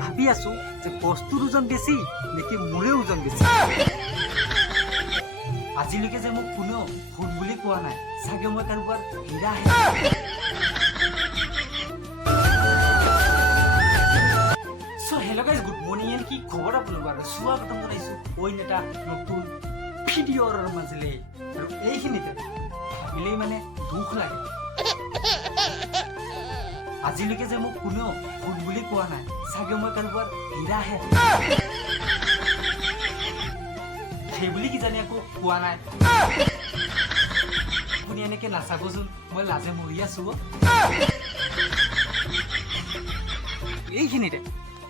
ভাবি আছো যে বস্তুৰ ওজন বেছি নেকি মোৰে ওজন বেছি। আজিলৈকে যে মোক কোনেও ভূত বুলি কোৱা নাই, চাগে মই কাৰোবাৰ হীৰাহে। Hello' guys, good morning and কি খবৰ আপোনালোকৰ? স্বাগতম জনাইছো অইন এটা নতুন ভিডিঅ'ৰ মাজেৰে। আৰু এইখিনিতে ভাবিলেই মানে দুখ লাগে, আজিলৈকে যে মোক কোনেও ভূত বুলি কোৱা নাই, চাগে মই কাৰোবাৰ হীৰাহে। সেই বুলি কিজানি একো কোৱা নাই। আপুনি এনেকে নাচাবচোন, মই লাজে মৰি আছো। এইখিনিতে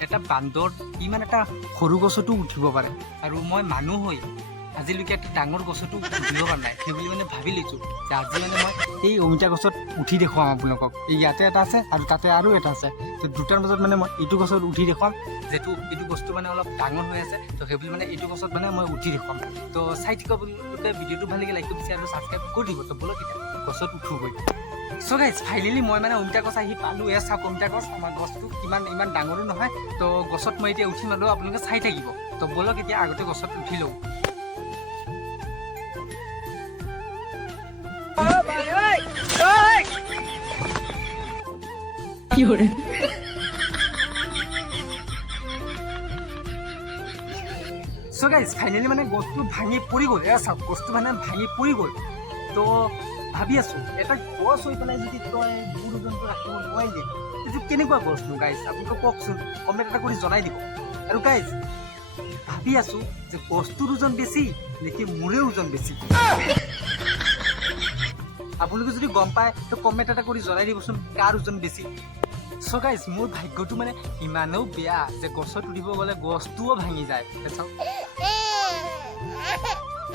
এটা বান্দৰ ইমান এটা সৰু গছতো উঠিব পাৰে, আৰু মই মানুহ হৈ আজিলৈকে এটা ডাঙৰ গছতো উঠিব পৰা নাই। সেইবুলি মানে ভাবি লৈছোঁ যে আজি মানে মই এই অমিতা গছত উঠি দেখুৱাম আপোনালোকক। এই ইয়াতে এটা আছে আৰু তাতে আৰু এটা আছে, তো দুটাৰ মাজত মানে মই এইটো গছত উঠি দেখুৱাম, যিহেতু এইটো বস্তু মানে অলপ ডাঙৰ হৈ আছে। তো সেইবুলি মানে এইটো গছত মানে মই উঠি দেখুৱাম। তো চাই থাকিব আপোনালোকে, ভিডিঅ'টো ভাল লাগে লাইক কৰি আৰু ছাবস্ক্ৰাইব কৰি দিব। তো বলক এতিয়া গছত উঠোগৈ। চ' গাইজ, ফাইনেলি মই মানে অমিতা গছ আহি পালোঁ। এয়া চাওক অমিতা গছ, আমাৰ গছটো ইমান ডাঙৰো নহয়। তো গছত মই এতিয়া উঠিম আৰু আপোনালোকে চাই থাকিব। তো বলক এতিয়া আগতে গছত উঠি লওঁ। চ' গাইজ, ফাইনেলি মানে গছটো ভাঙি পৰি গ'ল। এয়া চাওক, গছটো মানে ভাঙি পৰি গ'ল। তো ভাবি আছো এটা গছ হৈ পেলাই যদি তই মোৰ ওজনটো ৰাখিব নোৱাৰিলে, এইটো কেনেকুৱা গছনো গাইজ? আপোনালোকে কওকচোন, কমেণ্ট এটা কৰি জনাই দিব। আৰু গাইজ, ভাবি আছো যে গছটোৰ ওজন বেছি নেকি মোৰে ওজন বেছি। আপোনালোকে যদি গম পায় তো কমেণ্ট এটা কৰি জনাই দিবচোন, কাৰ ওজন বেছি। চ' গাইজ, মোৰ ভাগ্যটো মানে ইমানেও বেয়া যে গছত উঠিব গ'লে গছটোও ভাঙি যায়। চাওক,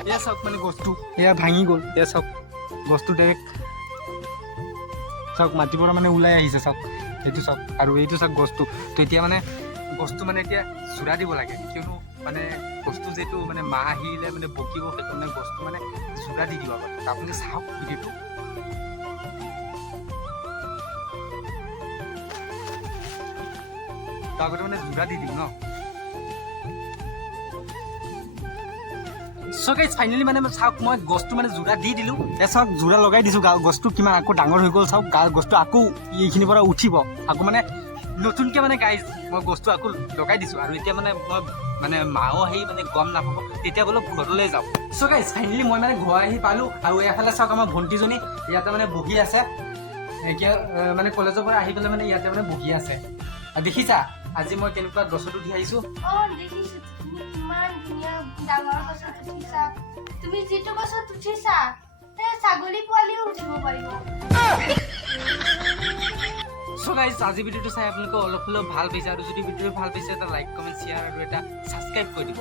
এয়া চাওক, মানে গছটো এয়া ভাঙি গ'ল। এয়া চাওক, গছটো ডাইৰেক্ট চাওক মাটিৰ পৰা মানে ওলাই আহিছে। চাওক, এইটো চাওক, আৰু এইটো চাওক গছটো। তো এতিয়া মানে গছটো মানে এতিয়া জোৰা দিব লাগে, কিয়নো মানে গছটো যিহেতু মানে মাহ আহিলে মানে বকিব, সেইকাৰণে গছটো মানে জোৰা দি দিব লাগে। আপুনি চাওক ভিডিঅ'টো। তো আগতে মানে জোৰা দি দিম ন। চ' গাইজ, ফাইনেলি মানে চাওক, মই গছটো মানে জোৰা দি দিলোঁ। চাওক, জোৰা লগাই দিছোঁ, গছটো কিমান আকৌ ডাঙৰ হৈ গ'ল। চাওক, গছটো আকৌ এইখিনিৰ পৰা উঠিব, আকৌ মানে নতুনকৈ মানে গাইজ মই গছটো আকৌ লগাই দিছোঁ। আৰু এতিয়া মানে মই মানে মাও আহি মানে গম নাপাব, তেতিয়া বোলো ঘৰলৈ যাওঁ। চ' গাইজ, ফাইনেলি মই মানে ঘৰ আহি পালোঁ। আৰু এফালে চাওক, আমাৰ ভণ্টিজনী ইয়াতে মানে বহি আছে। এতিয়া মানে কলেজৰ পৰা আহি পেলাই মানে ইয়াতে মানে বহি আছে। আৰু দেখিছা আজি মই কেনেকুৱা গছত উঠি আহিছোঁ। ইমান ধুনীয়া ডাঙৰ গছত উঠিছা। তুমি যিটো গছত উঠিছা ছাগলী পোৱালিও উঠিব পাৰিব। চ' গাইজ, আজি ভিডিঅ'টো চাই আপোনালোকে অলপ হ'লেও ভাল পাইছে। আৰু যদি ভিডিঅ'টো ভাল পাইছে, এটা লাইক, কমেণ্ট, শ্বেয়াৰ আৰু এটা ছাবস্ক্ৰাইব কৰি দিব।